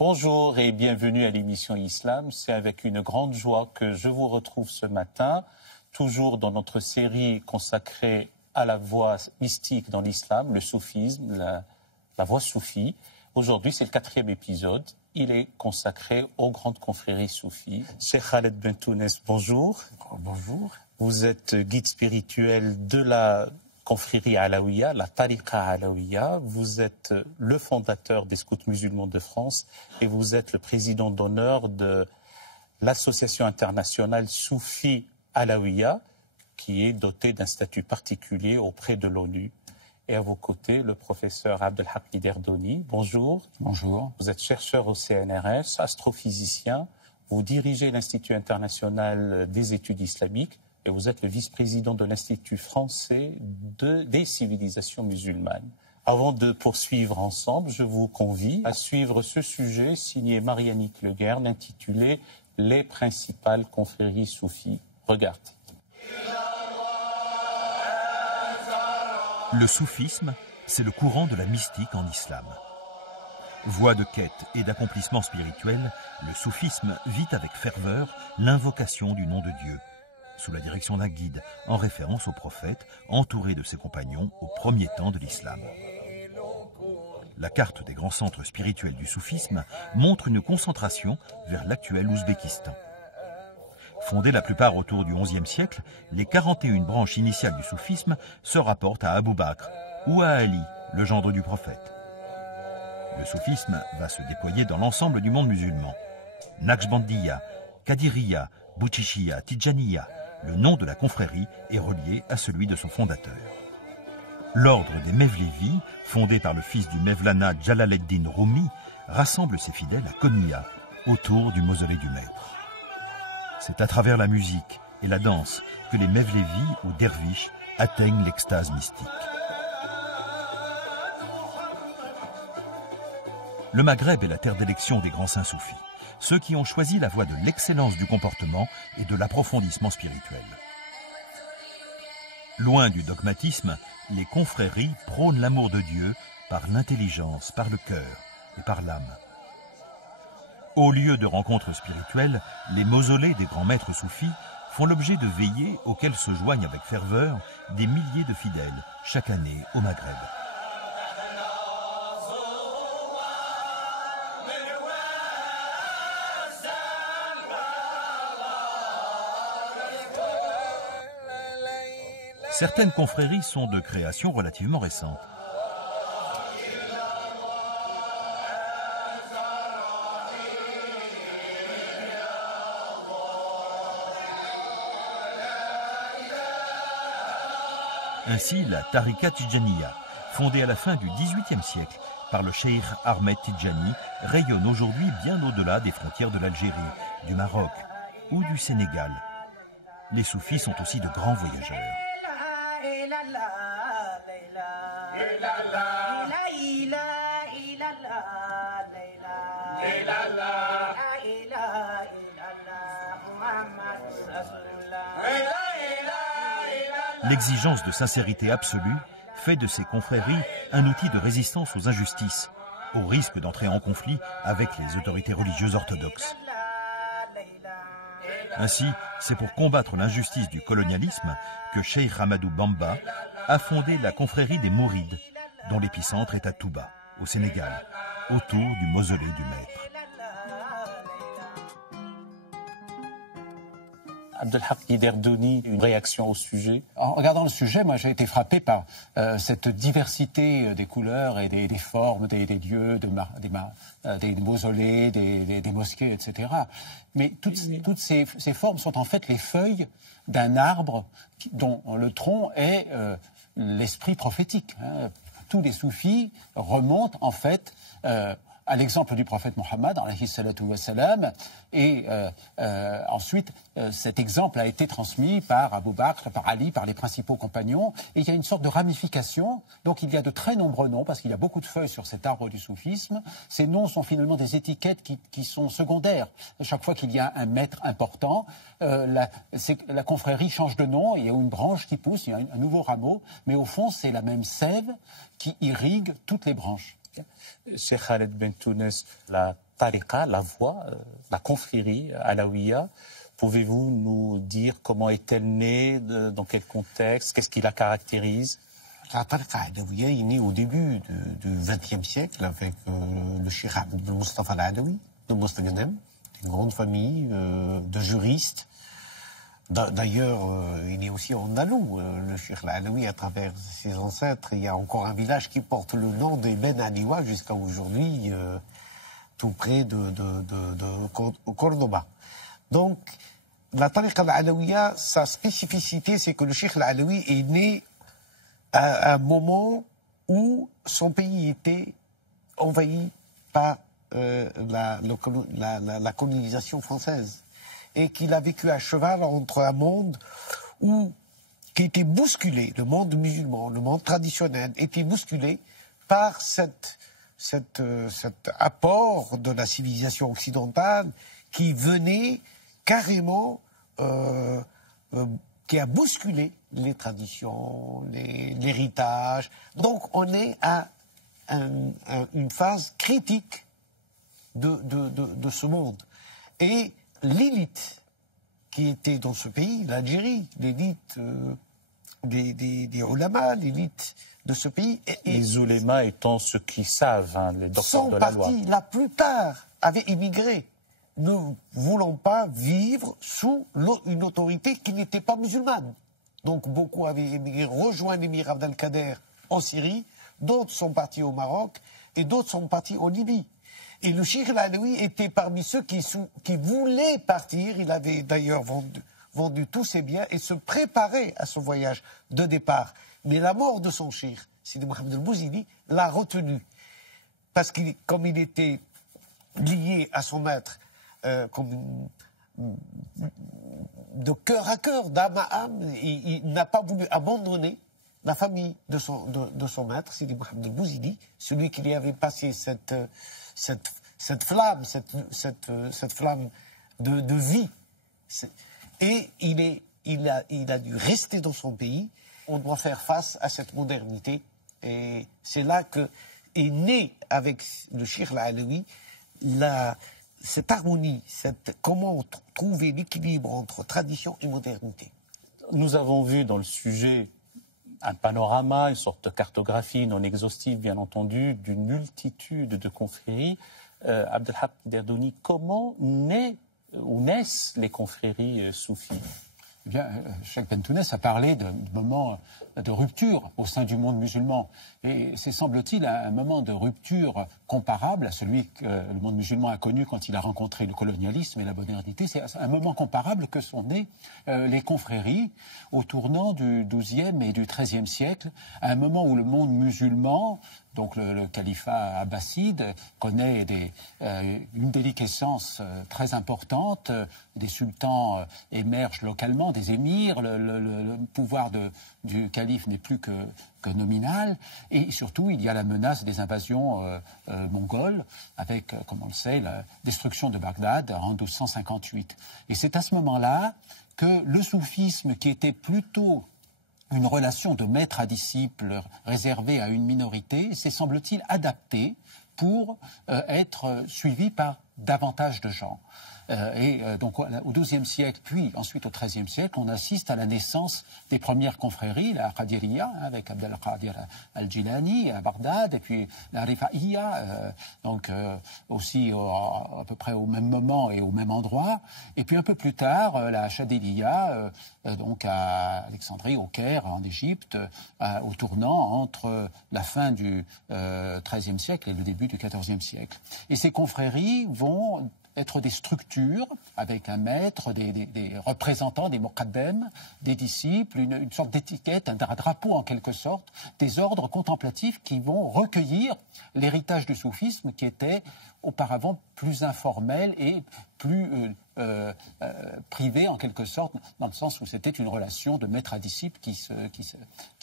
Bonjour et bienvenue à l'émission Islam. C'est avec une grande joie que je vous retrouve ce matin, toujours dans notre série consacrée à la voie mystique dans l'islam, le soufisme, la voie soufie. Aujourd'hui, c'est le 4e épisode. Il est consacré aux grandes confréries soufis. Cheikh Khaled Bentounes, bonjour. Bonjour. Vous êtes guide spirituel de la confrérie Alaouia, la Tariqa Alaouia. Vous êtes le fondateur des Scouts musulmans de France et vous êtes le président d'honneur de l'association internationale Soufi Alaouia, qui est dotée d'un statut particulier auprès de l'ONU. Et à vos côtés, le professeur Abdelhak Derdoni. Bonjour. Bonjour. Vous êtes chercheur au CNRS, astrophysicien. Vous dirigez l'Institut international des études islamiques et vous êtes le vice-président de l'Institut français des civilisations musulmanes. Avant de poursuivre ensemble, je vous convie à suivre ce sujet signé Marianique Le Guern, intitulé « Les principales confréries soufis ». Regardez. Le soufisme, c'est le courant de la mystique en islam. Voie de quête et d'accomplissement spirituel, le soufisme vit avec ferveur l'invocation du nom de Dieu, sous la direction d'un guide, en référence au prophète, entouré de ses compagnons au premier temps de l'islam. La carte des grands centres spirituels du soufisme montre une concentration vers l'actuel Ouzbékistan. Fondées la plupart autour du XIe siècle, les 41 branches initiales du soufisme se rapportent à Abou Bakr ou à Ali, le gendre du prophète. Le soufisme va se déployer dans l'ensemble du monde musulman. Naqshbandiya, Kadiriya, Bouchishiya, Tidjaniya, le nom de la confrérie est relié à celui de son fondateur. L'ordre des Mevlevi, fondé par le fils du Mevlana Jalaleddin Rumi, rassemble ses fidèles à Konya, autour du mausolée du maître. C'est à travers la musique et la danse que les Mevlevi ou derviches atteignent l'extase mystique. Le Maghreb est la terre d'élection des grands saints soufis, ceux qui ont choisi la voie de l'excellence du comportement et de l'approfondissement spirituel. Loin du dogmatisme, les confréries prônent l'amour de Dieu par l'intelligence, par le cœur et par l'âme. Au lieu de rencontres spirituelles, les mausolées des grands maîtres soufis font l'objet de veillées auxquelles se joignent avec ferveur des milliers de fidèles chaque année au Maghreb. Certaines confréries sont de création relativement récente. Ainsi, la Tariqa Tidjaniya, fondée à la fin du XVIIIe siècle par le cheikh Ahmed Tidjani, rayonne aujourd'hui bien au-delà des frontières de l'Algérie, du Maroc ou du Sénégal. Les soufis sont aussi de grands voyageurs. L'exigence de sincérité absolue fait de ces confréries un outil de résistance aux injustices, au risque d'entrer en conflit avec les autorités religieuses orthodoxes. Ainsi, c'est pour combattre l'injustice du colonialisme que Cheikh Ahmadou Bamba a fondé la confrérie des Mourides, dont l'épicentre est à Touba, au Sénégal, autour du mausolée du maître. Abdelhak Derdoni, une réaction au sujet? En regardant le sujet, moi j'ai été frappé par cette diversité des couleurs et des formes des lieux, des mausolées, des mosquées, etc. Mais toutes ces formes sont en fait les feuilles d'un arbre dont le tronc est l'esprit prophétique. Tous les soufis remontent en fait à l'exemple du prophète Mohammed, alayhi salatu wa salam, et ensuite cet exemple a été transmis par Abou Bakr, par Ali, par les principaux compagnons, et il y a une sorte de ramification. Donc il y a de très nombreux noms, parce qu'il y a beaucoup de feuilles sur cet arbre du soufisme. Ces noms sont finalement des étiquettes qui sont secondaires. Chaque fois qu'il y a un maître important, la confrérie change de nom, il y a une branche qui pousse, il y a un nouveau rameau, mais au fond c'est la même sève qui irrigue toutes les branches. Cheikh Khaled Bentounes, la tariqa, la voie, la confrérie alaouia. Pouvez-vous nous dire comment est-elle née, dans quel contexte, qu'est-ce qui la caractérise? La tariqa alaouia est née au début du XXe siècle avec le Cheikh Abd Mustafa al-Adawi de Mostaganem, une grande famille de juristes. D'ailleurs, il est aussi andalou, le Cheikh al-Adawi, à travers ses ancêtres. Il y a encore un village qui porte le nom de Ben Aniwa jusqu'à aujourd'hui, tout près de Cordoba. Donc, la tariqa al-Alawiya, sa spécificité, c'est que le Cheikh al-Adawi est né à un moment où son pays était envahi par la colonisation française. Et qu'il a vécu à cheval entre un monde qui était bousculé, le monde musulman, le monde traditionnel, était bousculé par cet apport de la civilisation occidentale qui venait carrément, qui a bousculé les traditions, l'héritage. Donc on est à une phase critique de ce monde. Et l'élite qui était dans ce pays, l'Algérie, l'élite des ulama, l'élite de ce pays... Les oulémas étant ceux qui savent, hein, les docteurs de la loi. La plupart avaient émigré, ne voulant pas vivre sous une autorité qui n'était pas musulmane. Donc beaucoup avaient émigré, rejoint l'émir Abdelkader en Syrie, d'autres sont partis au Maroc et d'autres sont partis en Libye. Et le Cheikh al-Adawi était parmi ceux qui voulaient partir. Il avait d'ailleurs vendu tous ses biens et se préparait à ce voyage de départ. Mais la mort de son cheikh, Sidi Mohamed el-Bouzidi, l'a retenu. Parce que comme il était lié à son maître, de cœur à cœur, d'âme à âme, il n'a pas voulu abandonner la famille de son maître, Sidi Mohamed el-Bouzidi, celui qui lui avait passé cette flamme, cette flamme de vie. Et il a dû rester dans son pays. On doit faire face à cette modernité. Et c'est là que est né avec le Cheikh al-Alawi cette harmonie, comment trouver l'équilibre entre tradition et modernité. Nous avons vu dans le sujet un panorama, une sorte de cartographie non exhaustive, bien entendu, d'une multitude de confréries. Abdelhak Derdouni, comment naissent les confréries soufis? Eh bien, Cheikh Bentounès a parlé de moments de rupture au sein du monde musulman. Et c'est, semble-t-il, un moment de rupture comparable à celui que le monde musulman a connu quand il a rencontré le colonialisme et la modernité. C'est un moment comparable que sont nées les confréries au tournant du XIIe et du XIIIe siècle, à un moment où le monde musulman, donc le califat abbasside, connaît une déliquescence très importante. Des sultans émergent localement, des émirs, le pouvoir du calife n'est plus que nominal, et surtout il y a la menace des invasions mongoles, avec, comme on le sait, la destruction de Bagdad en 1258. Et c'est à ce moment-là que le soufisme, qui était plutôt une relation de maître à disciple réservée à une minorité, s'est, semble-t-il, adapté pour être suivi par davantage de gens. Donc au XIIe siècle, puis ensuite au XIIIe siècle, on assiste à la naissance des premières confréries, la Qadiriya, avec Abd al-Qadir al-Jilani à Bagdad, et puis la Rifa'iyya, donc aussi à peu près au même moment et au même endroit. Et puis un peu plus tard, la Chadiliya, donc à Alexandrie, au Caire, en Égypte, au tournant entre la fin du XIIIe siècle et le début du XIVe siècle. Et ces confréries vont être des structures avec un maître, des représentants, des muqaddem, des disciples, une sorte d'étiquette, un drapeau en quelque sorte, des ordres contemplatifs qui vont recueillir l'héritage du soufisme qui était auparavant plus informel et plus privé en quelque sorte, dans le sens où c'était une relation de maître à disciple qui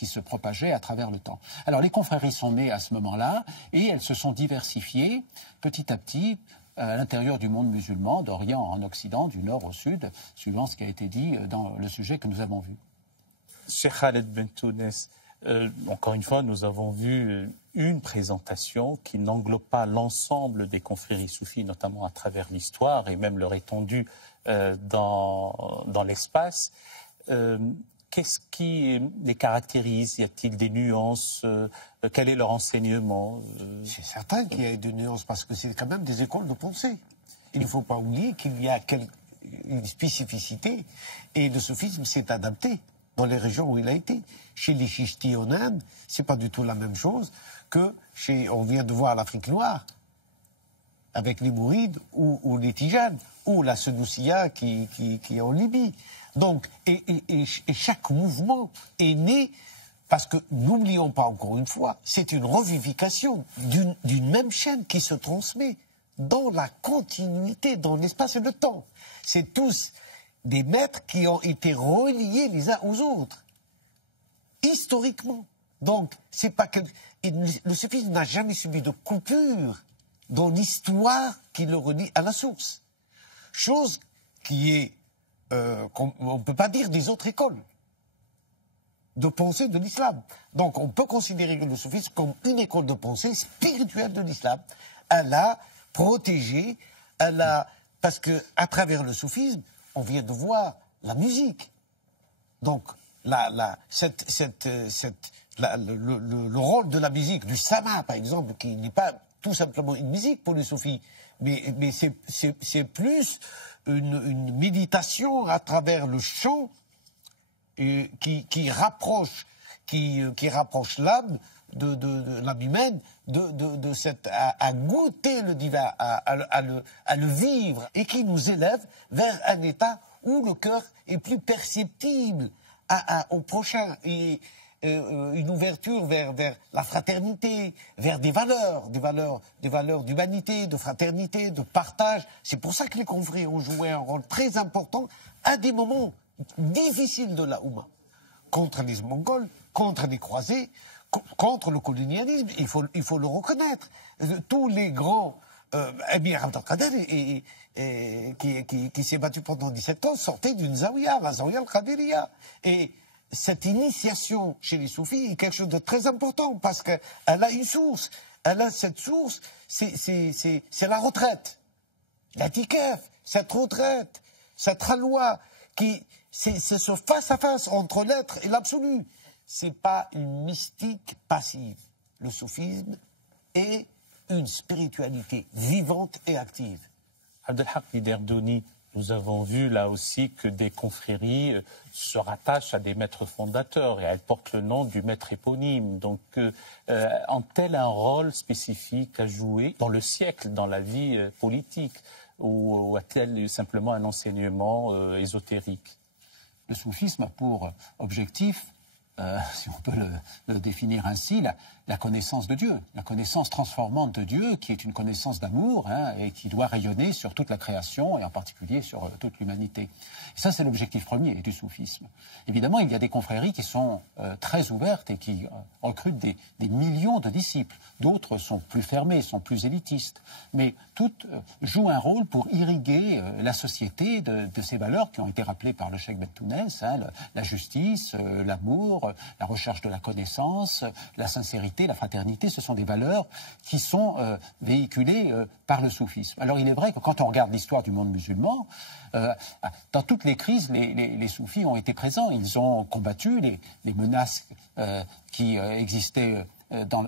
se propageait à travers le temps. Alors les confréries sont nées à ce moment-là et elles se sont diversifiées petit à petit à l'intérieur du monde musulman, d'Orient en Occident, du Nord au Sud, suivant ce qui a été dit dans le sujet que nous avons vu. Cheikh Khaled Bentounès, Encore une fois, nous avons vu une présentation qui n'englobe pas l'ensemble des confréries soufis, notamment à travers l'histoire et même leur étendue dans l'espace. Qu'est-ce qui les caractérise? Y a-t-il des nuances? Quel est leur enseignement? C'est certain qu'il y a des nuances parce que c'est quand même des écoles de pensée. Il ne faut pas oublier qu'il y a une spécificité et le soufisme s'est adapté dans les régions où il a été. Chez les Chishtis en Inde, c'est pas du tout la même chose que on vient de voir l'Afrique noire avec les Mourides ou les Tijanes ou la Senoussia qui est en Libye. Donc, et chaque mouvement est né parce que, n'oublions pas encore une fois, c'est une revivification d'une même chaîne qui se transmet dans la continuité, dans l'espace et le temps. C'est tous des maîtres qui ont été reliés les uns aux autres, historiquement. Donc, c'est pas que... le soufisme n'a jamais subi de coupure dans l'histoire qui le relie à la source. Chose qui est... qu'on ne peut pas dire des autres écoles de pensée de l'islam. Donc, on peut considérer le soufisme comme une école de pensée spirituelle de l'islam. Elle a protégé, parce que à travers le soufisme, on vient de voir la musique. Donc, le rôle de la musique, du sama par exemple, qui n'est pas tout simplement une musique pour les soufis, mais c'est plus une méditation à travers le chant qui rapproche l'âme de l'âme humaine de cette à goûter le divin, à le vivre, et qui nous élève vers un état où le cœur est plus perceptible au prochain, et une ouverture vers la fraternité, vers des valeurs d'humanité, de fraternité, de partage. C'est pour ça que les confrères ont joué un rôle très important à des moments difficiles de la Oumma, contre les Mongols, contre les croisés, contre le colonialisme. Il faut le reconnaître. Tous les grands Amir Abdelkader qui s'est battu pendant 17 ans sortait d'une zawiya, la zawiya al-Qadiriya. Et cette initiation chez les soufis est quelque chose de très important parce qu'elle a une source. Elle a cette source, c'est la retraite. La tikaf, cette retraite, cette halwa, c'est ce face-à-face entre l'être et l'absolu. C'est pas une mystique passive. Le soufisme est une spiritualité vivante et active. Abdelhak Biderdoni, nous avons vu là aussi que des confréries se rattachent à des maîtres fondateurs et elles portent le nom du maître éponyme. Donc, ont-elles un rôle spécifique à jouer dans le siècle, dans la vie politique, ou a-t-elle simplement un enseignement ésotérique? Le soufisme a pour objectif, si on peut le définir ainsi, la connaissance de Dieu, la connaissance transformante de Dieu, qui est une connaissance d'amour et qui doit rayonner sur toute la création et en particulier sur toute l'humanité. Et ça, c'est l'objectif premier du soufisme. Évidemment, il y a des confréries qui sont très ouvertes et qui recrutent des millions de disciples. D'autres sont plus fermées, sont plus élitistes. Mais toutes jouent un rôle pour irriguer la société de ces valeurs qui ont été rappelées par le cheikh Ben Tounès, la justice, l'amour, la recherche de la connaissance, la sincérité, la fraternité. Ce sont des valeurs qui sont véhiculées par le soufisme. Alors il est vrai que quand on regarde l'histoire du monde musulman, dans toutes les crises, les soufis ont été présents. Ils ont combattu les menaces qui existaient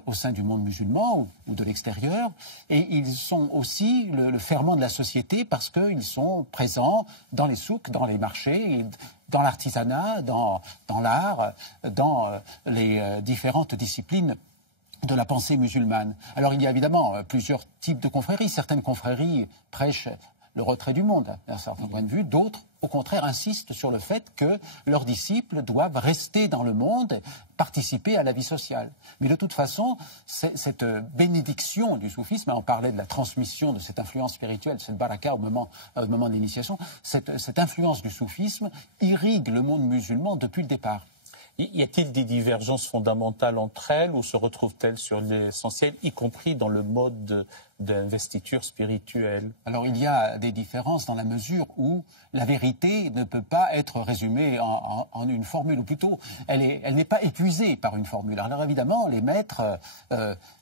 au sein du monde musulman ou de l'extérieur, et ils sont aussi le ferment de la société parce qu'ils sont présents dans les souks, dans les marchés, dans l'artisanat, dans l'art, dans les différentes disciplines de la pensée musulmane. Alors il y a évidemment plusieurs types de confréries. Certaines confréries prêchent le retrait du monde, d'un certain point de vue. D'autres, au contraire, insistent sur le fait que leurs disciples doivent rester dans le monde, participer à la vie sociale. Mais de toute façon, cette bénédiction du soufisme, on parlait de la transmission de cette influence spirituelle, cette baraka au moment de l'initiation, cette influence du soufisme irrigue le monde musulman depuis le départ. Y a-t-il des divergences fondamentales entre elles ou se retrouvent-elles sur l'essentiel, y compris dans le mode d'investiture spirituelle? Alors il y a des différences dans la mesure où la vérité ne peut pas être résumée en une formule, ou plutôt elle n'est pas épuisée par une formule. Alors évidemment, les maîtres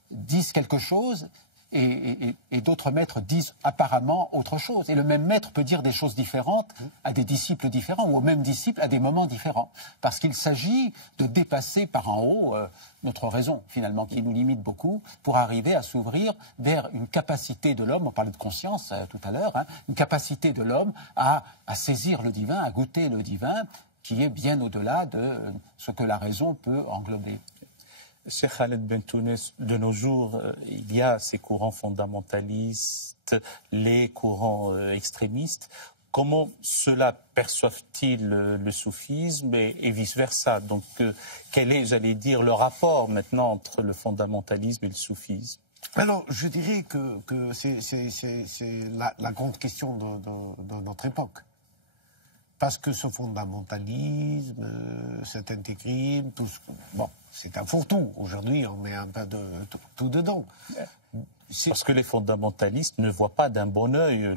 disent quelque chose et d'autres maîtres disent apparemment autre chose. Et le même maître peut dire des choses différentes à des disciples différents ou au même disciple à des moments différents. Parce qu'il s'agit de dépasser par en haut notre raison, finalement, qui nous limite beaucoup, pour arriver à s'ouvrir vers une capacité de l'homme, on parlait de conscience tout à l'heure, une capacité de l'homme à saisir le divin, à goûter le divin, qui est bien au-delà de ce que la raison peut englober. Cheikh Khaled Bentounes, de nos jours, il y a ces courants fondamentalistes, les courants extrémistes. Comment cela perçoivent-ils le soufisme et vice-versa? Donc, quel est, j'allais dire, le rapport maintenant entre le fondamentalisme et le soufisme? Alors, je dirais que c'est la grande question de notre époque. Parce que ce fondamentalisme, cet intégrisme, tout ce, bon, c'est un fourre-tout. Aujourd'hui, on met un peu de tout dedans. Parce que les fondamentalistes ne voient pas d'un bon œil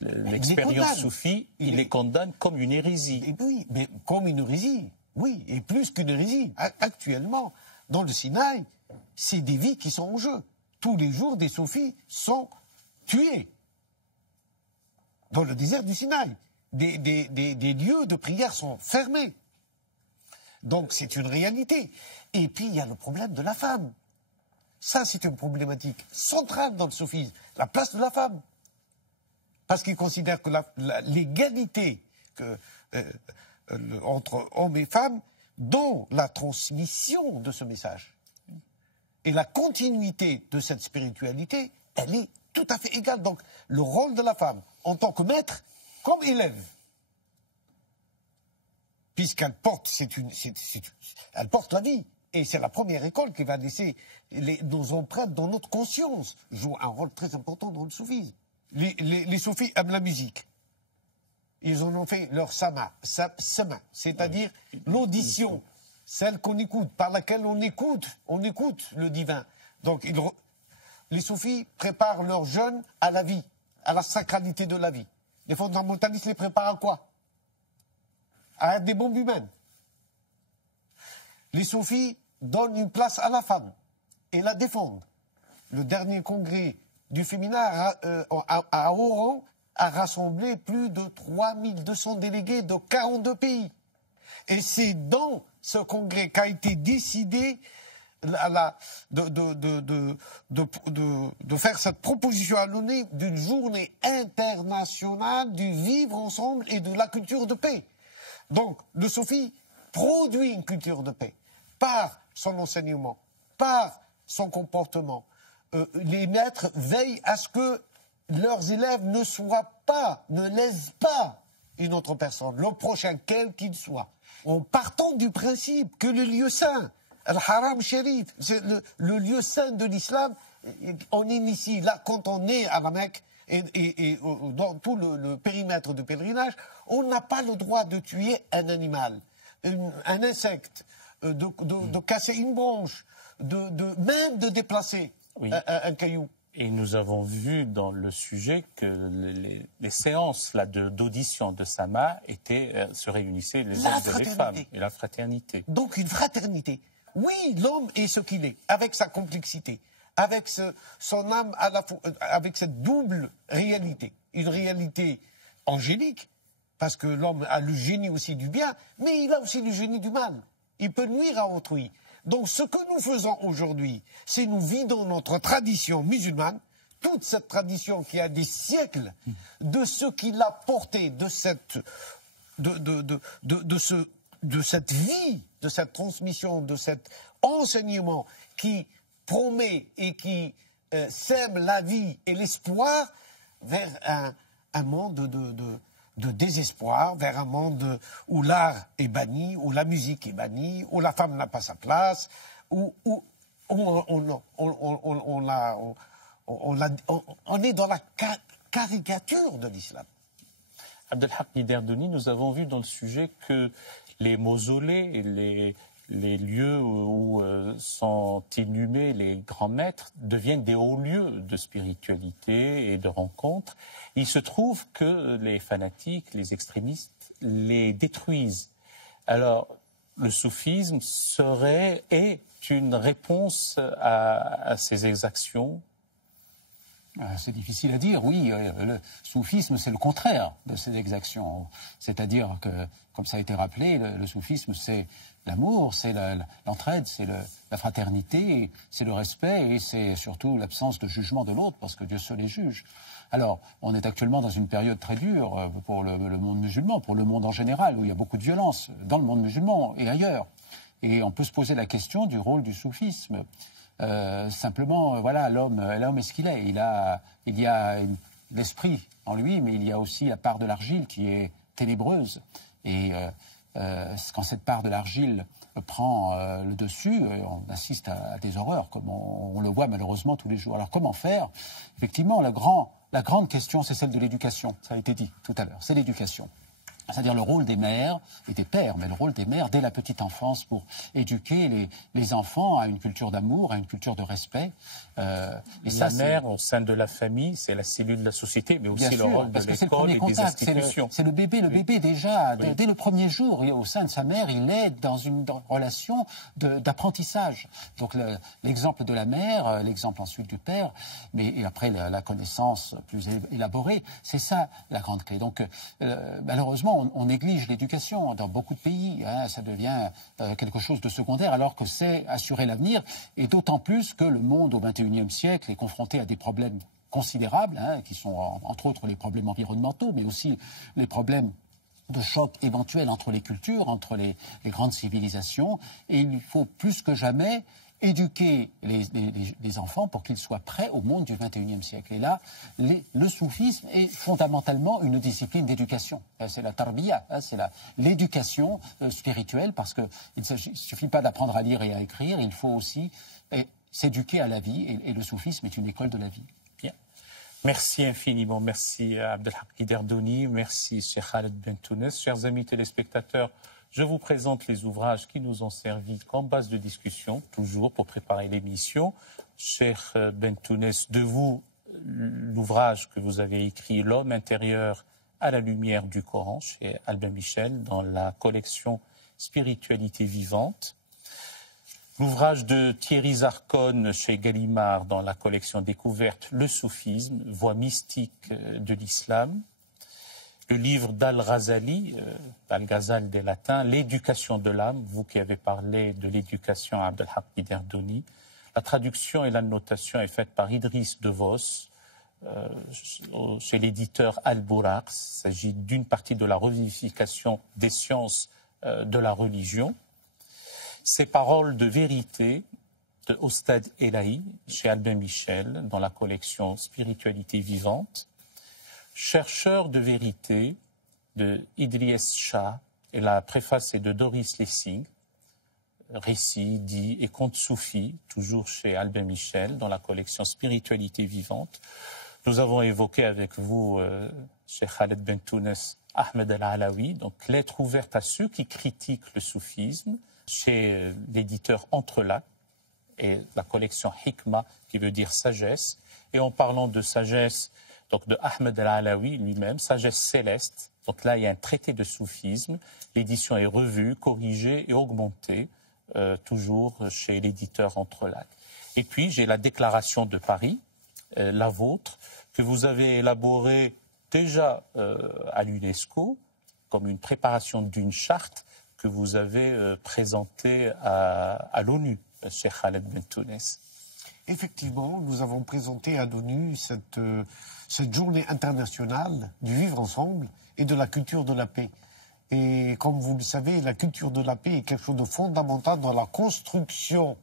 l'expérience soufie, ils les condamnent comme une hérésie. Et oui, mais comme une hérésie, oui, et plus qu'une hérésie. Actuellement, dans le Sinaï, c'est des vies qui sont en jeu. Tous les jours, des soufis sont tués dans le désert du Sinaï. Des lieux de prière sont fermés. Donc c'est une réalité. Et puis il y a le problème de la femme. Ça, c'est une problématique centrale dans le soufisme, la place de la femme. Parce qu'ils considèrent que l'égalité entre hommes et femmes dans la transmission de ce message et la continuité de cette spiritualité, elle est tout à fait égale. Donc le rôle de la femme en tant que maître, comme élève, puisqu'elle porte, elle porte la vie, et c'est la première école qui va laisser nos empreintes dans notre conscience, joue un rôle très important dans le soufisme. Les soufis aiment la musique. Ils en ont fait leur sama, c'est-à-dire l'audition, celle qu'on écoute, par laquelle on écoute le divin. Donc les soufis préparent leurs jeunes à la vie, à la sacralité de la vie. Les fondamentalistes les préparent à quoi? À être des bombes humaines. Les soufis donnent une place à la femme et la défendent. Le dernier congrès du féminin à Oran a rassemblé plus de 3200 délégués de 42 pays. Et c'est dans ce congrès qu'a été décidé de faire cette proposition à l'ONU d'une journée internationale du vivre ensemble et de la culture de paix. Donc, le soufi produit une culture de paix par son enseignement, par son comportement. Les maîtres veillent à ce que leurs élèves ne lèsent pas une autre personne, le prochain, quel qu'il soit, en partant du principe que le lieu saint, Al-Haram Sharif, c'est le lieu saint de l'islam. On initie, là, quand on est à la Mecque et dans tout le périmètre de pèlerinage, on n'a pas le droit de tuer un animal, un insecte, de casser une branche, même de déplacer un caillou. Et nous avons vu dans le sujet que les séances d'audition de Sama se réunissaient les hommes et les femmes, et la fraternité. Donc une fraternité. Oui, l'homme est ce qu'il est, avec sa complexité, avec son âme, avec cette double réalité. Une réalité angélique, parce que l'homme a le génie aussi du bien, mais il a aussi le génie du mal. Il peut nuire à autrui. Donc ce que nous faisons aujourd'hui, c'est nous vidons notre tradition musulmane, toute cette tradition qui a des siècles, de ce qu'il a porté, de cette vie, de cette transmission, de cet enseignement qui promet et qui sème la vie et l'espoir vers un monde de désespoir, vers un monde où l'art est banni, où la musique est bannie, où la femme n'a pas sa place, où on est dans la caricature de l'islam. Abdelhak Guiderdoni, nous avons vu dans le sujet que les mausolées et les lieux où sont inhumés les grands maîtres deviennent des hauts lieux de spiritualité et de rencontre. Il se trouve que les fanatiques, les extrémistes, les détruisent. Alors, le soufisme est une réponse à ces exactions? C'est difficile à dire, oui. Le soufisme, c'est le contraire de ces exactions. C'est-à-dire que, comme ça a été rappelé, le soufisme, c'est l'amour, c'est l'entraide, c'est la fraternité, c'est le respect et c'est surtout l'absence de jugement de l'autre, parce que Dieu seul les juge. Alors, on est actuellement dans une période très dure pour le monde musulman, pour le monde en général, où il y a beaucoup de violence dans le monde musulman et ailleurs. Et on peut se poser la question du rôle du soufisme. Simplement, voilà, l'homme est ce qu'il est. Il y a l'esprit en lui, mais il y a aussi la part de l'argile qui est ténébreuse. Et quand cette part de l'argile prend le dessus, on assiste à des horreurs, comme on le voit malheureusement tous les jours. Alors comment faire? Effectivement, la grande question, c'est celle de l'éducation. Ça a été dit tout à l'heure. C'est l'éducation. C'est-à-dire le rôle des mères et des pères, mais le rôle des mères dès la petite enfance pour éduquer les enfants à une culture d'amour, à une culture de respect. Et la mère, au sein de la famille, c'est la cellule de la société, mais aussi le rôle de l'école et des institutions. C'est le bébé. Le bébé, déjà, oui. Dès le premier jour, au sein de sa mère, il est dans une relation d'apprentissage. Donc l'exemple de la mère, l'exemple ensuite du père, et après la connaissance plus élaborée, c'est ça la grande clé. Donc malheureusement, on néglige l'éducation dans beaucoup de pays. Ça devient quelque chose de secondaire, alors que c'est assurer l'avenir. Et d'autant plus que le monde au XXIe siècle est confronté à des problèmes considérables, qui sont entre autres les problèmes environnementaux, mais aussi les problèmes de choc éventuels entre les cultures, entre les grandes civilisations. Et il faut plus que jamais éduquer les enfants pour qu'ils soient prêts au monde du XXIe siècle. Et là, le soufisme est fondamentalement une discipline d'éducation. C'est la tarbiya, c'est l'éducation spirituelle, parce qu'il ne suffit pas d'apprendre à lire et à écrire, il faut aussi s'éduquer à la vie, et le soufisme est une école de la vie. Bien. Merci infiniment. Merci à Abdelhak Guiderdoni, merci Cheikh Khaled Bentounes. Chers amis téléspectateurs, je vous présente les ouvrages qui nous ont servi comme base de discussion, toujours pour préparer l'émission. Cheikh Bentounes, de vous, l'ouvrage que vous avez écrit, L'homme intérieur à la lumière du Coran, chez Albin Michel, dans la collection Spiritualité vivante. L'ouvrage de Thierry Zarcone chez Gallimard, dans la collection Découverte, Le soufisme, voie mystique de l'islam. Le livre d'Al-Ghazali, Al-Ghazal des Latins, L'éducation de l'âme, vous qui avez parlé de l'éducation à Abdelhak Guiderdoni. La traduction et l'annotation est faite par Idriss De Vos, chez l'éditeur Al-Bouraq. Il s'agit d'une partie de la revivification des sciences de la religion. Ces paroles de vérité de Ostad Elahi, chez Albin Michel, dans la collection Spiritualité vivante. Chercheur de vérité de Idriss Shah, et la préface est de Doris Lessing, récits, dits et contes soufis, toujours chez Albin Michel, dans la collection Spiritualité vivante. Nous avons évoqué avec vous, chez Khaled Bentounes, Ahmed Al-Alawi, donc lettre ouverte à ceux qui critiquent le soufisme, chez l'éditeur Entrelacs, et la collection Hikma, qui veut dire sagesse. Et en parlant de sagesse, donc de Ahmed Al-Alawi lui-même, Sagesse céleste. Donc là, il y a un traité de soufisme. L'édition est revue, corrigée et augmentée, toujours chez l'éditeur Entrelacs. Et puis, j'ai la déclaration de Paris, la vôtre, que vous avez élaborée déjà à l'UNESCO, comme une préparation d'une charte que vous avez présentée à l'ONU, Cheikh Khaled Bentounes. Effectivement, nous avons présenté à l'ONU cette journée internationale du vivre ensemble et de la culture de la paix. Et comme vous le savez, la culture de la paix est quelque chose de fondamental dans la construction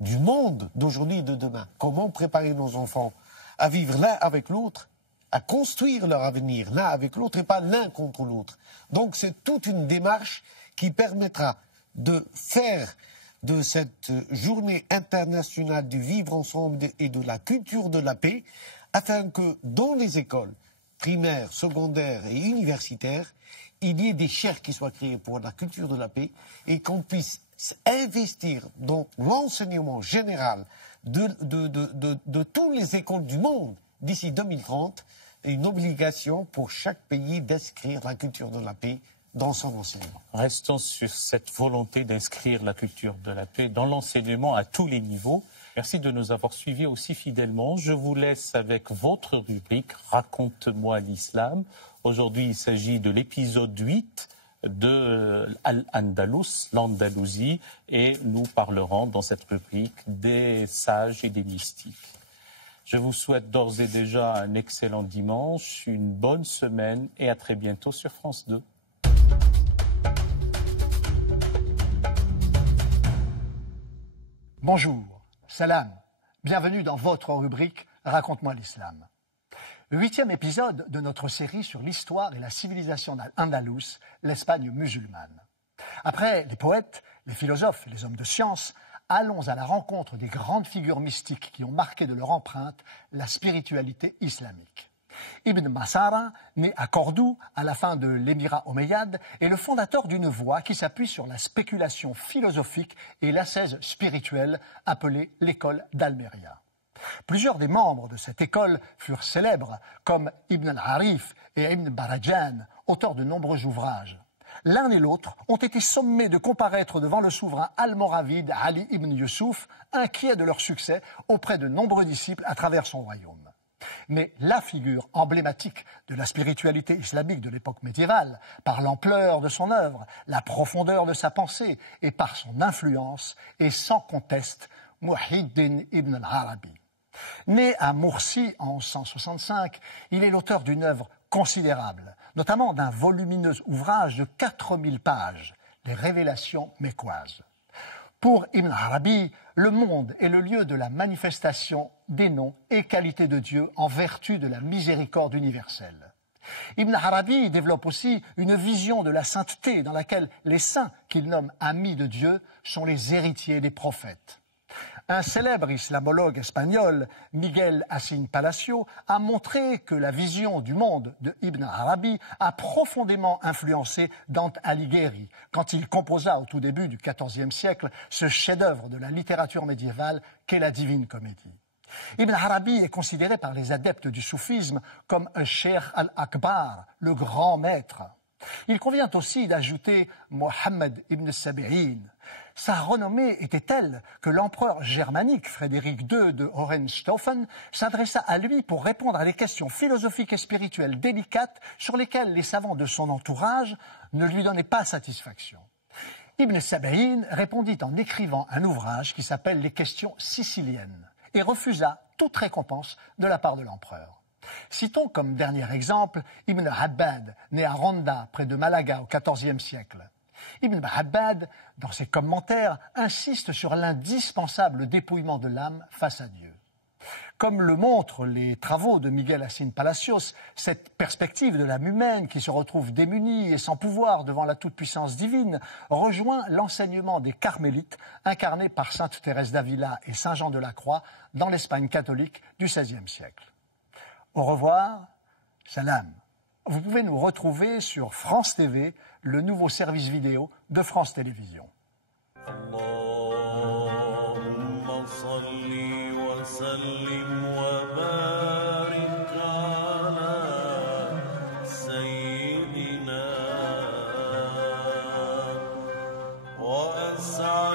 du monde d'aujourd'hui et de demain. Comment préparer nos enfants à vivre l'un avec l'autre, à construire leur avenir l'un avec l'autre et pas l'un contre l'autre. Donc c'est toute une démarche qui permettra de faire de cette journée internationale du vivre ensemble et de la culture de la paix, afin que dans les écoles, primaires, secondaires et universitaires, il y ait des chaires qui soient créées pour la culture de la paix et qu'on puisse investir dans l'enseignement général de toutes les écoles du monde d'ici 2030, une obligation pour chaque pays d'inscrire la culture de la paix dans son enseignement. Restons sur cette volonté d'inscrire la culture de la paix dans l'enseignement à tous les niveaux. Merci de nous avoir suivis aussi fidèlement. Je vous laisse avec votre rubrique « Raconte-moi l'islam ». Aujourd'hui, il s'agit de l'épisode 8 de Al-Andalus, l'Andalousie, et nous parlerons dans cette rubrique des sages et des mystiques. Je vous souhaite d'ores et déjà un excellent dimanche, une bonne semaine et à très bientôt sur France 2. Bonjour, salam, bienvenue dans votre rubrique « Raconte-moi l'islam ». 8e épisode de notre série sur l'histoire et la civilisation d'Al-Andalus, l'Espagne musulmane. Après les poètes, les philosophes et les hommes de science, allons à la rencontre des grandes figures mystiques qui ont marqué de leur empreinte la spiritualité islamique. Ibn Masara, né à Cordoue à la fin de l'émirat omeyyade, est le fondateur d'une voie qui s'appuie sur la spéculation philosophique et l'ascèse spirituelle appelée l'école d'Almeria. Plusieurs des membres de cette école furent célèbres, comme Ibn al-Harif et Ibn Barajan, auteurs de nombreux ouvrages. L'un et l'autre ont été sommés de comparaître devant le souverain almoravide Ali ibn Yusuf, inquiet de leur succès auprès de nombreux disciples à travers son royaume. Mais la figure emblématique de la spiritualité islamique de l'époque médiévale, par l'ampleur de son œuvre, la profondeur de sa pensée et par son influence, est sans conteste Muhyiddin ibn al-Arabi. Né à Murcie en 1165, il est l'auteur d'une œuvre considérable, notamment d'un volumineux ouvrage de 4000 pages, les Révélations mécoises. Pour Ibn Arabi, le monde est le lieu de la manifestation des noms et qualités de Dieu en vertu de la miséricorde universelle. Ibn Arabi développe aussi une vision de la sainteté dans laquelle les saints, qu'il nomme amis de Dieu, sont les héritiers des prophètes. Un célèbre islamologue espagnol, Miguel Assin Palacio, a montré que la vision du monde de Ibn Arabi a profondément influencé Dante Alighieri quand il composa au tout début du XIVe siècle ce chef-d'œuvre de la littérature médiévale qu'est la Divine Comédie. Ibn Arabi est considéré par les adeptes du soufisme comme un Cheikh al-Akbar, le grand maître. Il convient aussi d'ajouter Mohammed ibn Sabi'in. Sa renommée était telle que l'empereur germanique Frédéric II de Hohenstaufen s'adressa à lui pour répondre à des questions philosophiques et spirituelles délicates sur lesquelles les savants de son entourage ne lui donnaient pas satisfaction. Ibn Sabi'in répondit en écrivant un ouvrage qui s'appelle « Les questions siciliennes » et refusa toute récompense de la part de l'empereur. Citons comme dernier exemple Ibn Abbad, né à Ronda, près de Malaga, au XIVe siècle. Ibn Abbad, dans ses commentaires, insiste sur l'indispensable dépouillement de l'âme face à Dieu. Comme le montrent les travaux de Miguel Assin Palacios, cette perspective de l'âme humaine qui se retrouve démunie et sans pouvoir devant la toute-puissance divine rejoint l'enseignement des carmélites incarnés par sainte Thérèse d'Avila et saint Jean de la Croix dans l'Espagne catholique du XVIe siècle. Au revoir, salam. Vous pouvez nous retrouver sur France TV, le nouveau service vidéo de France Télévisions. Allahumma salli wa sallim wa barik ala sayyidina wa as'ad